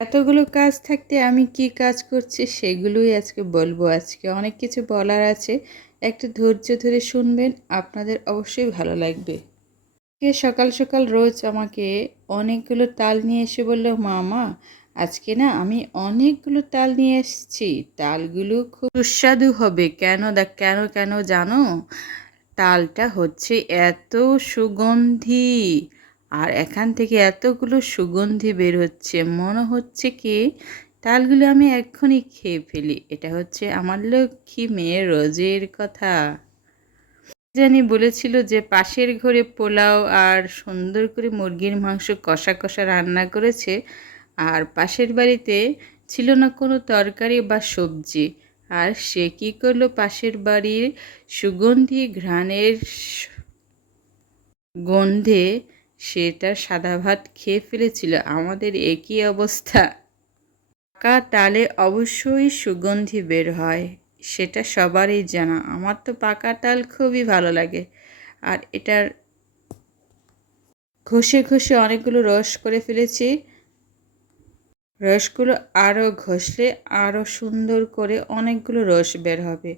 এতগুলো কাজ থাকতে আমি কি কাজ করছি সেগুলোই আজকে বলবো। আজকে অনেক কিছু বলার আছে, একটু ধৈর্য ধরে শুনবেন, আপনাদের অবশ্যই ভালো লাগবে। সকাল সকাল রোজ আমাকে অনেকগুলো তাল নিয়ে এসে বলল, মামা আজকে না আমি অনেকগুলো তাল নিয়ে এসেছি, তালগুলো খুব সুস্বাদু হবে। কেন কেন কেন জানো? তালটা হচ্ছে এত সুগন্ধি, আর এখান থেকে এতগুলো সুগন্ধি বের হচ্ছে, মনে হচ্ছে কি তালগুলো আমি এক্ষুনি খেয়ে ফেলি। এটা হচ্ছে আমার লক্ষ্মী মেয়ে রোজের কথা। জানি বলেছিল যে পাশের ঘরে পোলাও আর সুন্দর করে মুরগির মাংস কষা কষা রান্না করেছে, আর পাশের বাড়িতে ছিল না কোনো তরকারি বা সবজি, আর সে কী করলো, পাশের বাড়ির সুগন্ধি ঘ্রাণের গন্ধে সেটা সাদা ভাত খেয়ে ফেলেছিল। আমাদের একই অবস্থা। পাকা তালে অবশ্যই সুগন্ধি বের হয়, সেটা সবারই জানা। আমার তো পাকা তাল খুবই ভালো লাগে, আর এটার ঘষে ঘষে অনেকগুলো রস করে ফেলেছি। রসগুলো আরও ঘষলে আরও সুন্দর করে অনেকগুলো রস বের হবে,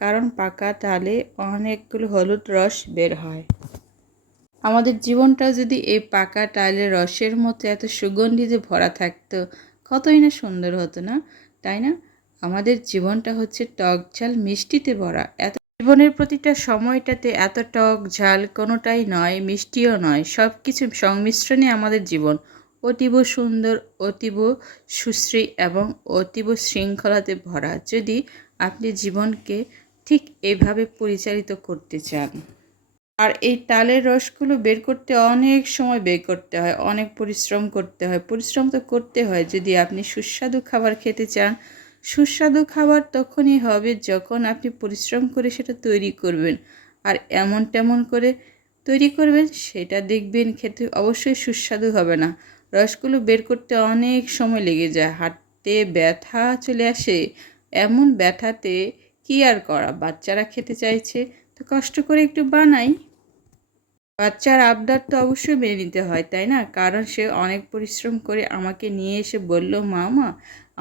কারণ পাকা তালে অনেকগুলো হলুদ রস বের হয়। আমাদের জীবনটাও যদি এই পাকা তালের রসের মতো এত সুগন্ধিতে ভরা থাকতো, কতই না সুন্দর হতো না, তাই না? আমাদের জীবনটা হচ্ছে টক ঝাল মিষ্টিতে ভরা। এত জীবনের প্রতিটা সময়টাতে এত টক ঝাল কোনোটাই নয়, মিষ্টিও নয়, সব কিছু সংমিশ্রণে আমাদের জীবন অতীব সুন্দর, অতীব সুশ্রী এবং অতীব শৃঙ্খলাতে ভরা, যদি আপনি জীবনকে ঠিক এভাবে পরিচালিত করতে চান। আর এই তালের রসগুলো বের করতে অনেক সময় বের করতে হয়, অনেক পরিশ্রম করতে হয়। পরিশ্রম তো করতে হয় যদি আপনি সুস্বাদু খাবার খেতে চান। সুস্বাদু খাবার তখনই হবে যখন আপনি পরিশ্রম করে সেটা তৈরি করবেন, আর এমন তেমন করে তৈরি করবেন, সেটা দেখবেন খেতে অবশ্যই সুস্বাদু হবে না। রসগুলো বের করতে অনেক সময় লেগে যায়, হাতে ব্যথা চলে আসে। এমন ব্যথাতে কি আর করা, বাচ্চারা খেতে চাইছে তো কষ্ট করে একটু বানাই। বাচ্চার আবদার তো অবশ্যই মেনে নিতে হয়, তাই না? কারণ সে অনেক পরিশ্রম করে আমাকে নিয়ে এসে বলল, মামা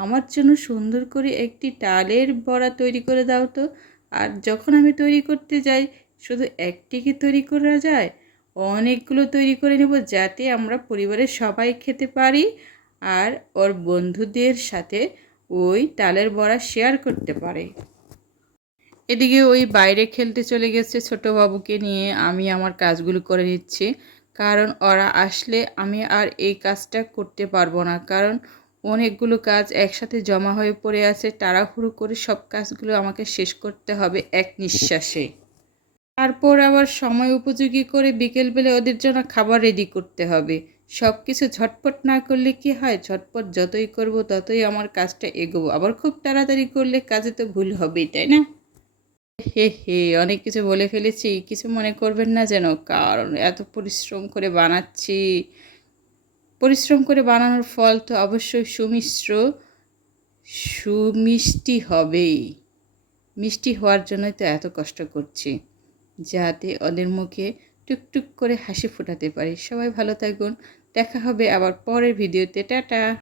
আমার জন্য সুন্দর করে একটি তালের বড়া তৈরি করে দাও তো। আর যখন আমি তৈরি করতে যাই, শুধু একটি কি তৈরি করা যায়, অনেকগুলো তৈরি করে নেব, যাতে আমরা পরিবারের সবাই খেতে পারি, আর ওর বন্ধুদের সাথে ওই তালের বড়া শেয়ার করতে পারে। এদিকে ওই বাইরে খেলতে চলে গেছে ছোট বাবুকে নিয়ে, আমি আমার কাজগুলো করে নিচ্ছি। কারণ ওরা আসলে আমি আর এই কাজটা করতে পারবো না, কারণ অনেকগুলো কাজ একসাথে জমা হয়ে পড়ে আছে। তাড়াহুড়ো করে সব কাজগুলো আমাকে শেষ করতে হবে এক নিঃশ্বাসে। তারপর আবার সময় উপযোগী করে বিকেলবেলা ওদের জন্য খাবার রেডি করতে হবে। সব কিছু ঝটপট না করলে কি হয়, ঝটপট যতই করব ততই আমার কাজটা এগোবো, আবার খুব তাড়াতাড়ি করলে কাজে তো ভুল হবেই, তাই না? হে হে, অনেক কিছু বলে ফেলেছি, কিছু মনে করবেন না যেন, কারণ এত পরিশ্রম করে বানাচ্ছি। পরিশ্রম করে বানানোর ফল তো অবশ্যই সুমিশ্র সুমিষ্টি হবেই। মিষ্টি হওয়ার জন্যই তো এত কষ্ট করছি, যাতে ওদের মুখে টুকটুক করে হাসি ফোটাতে পারি। সবাই ভালো থাকুন, দেখা হবে আবার পরের ভিডিওতে। টাটা।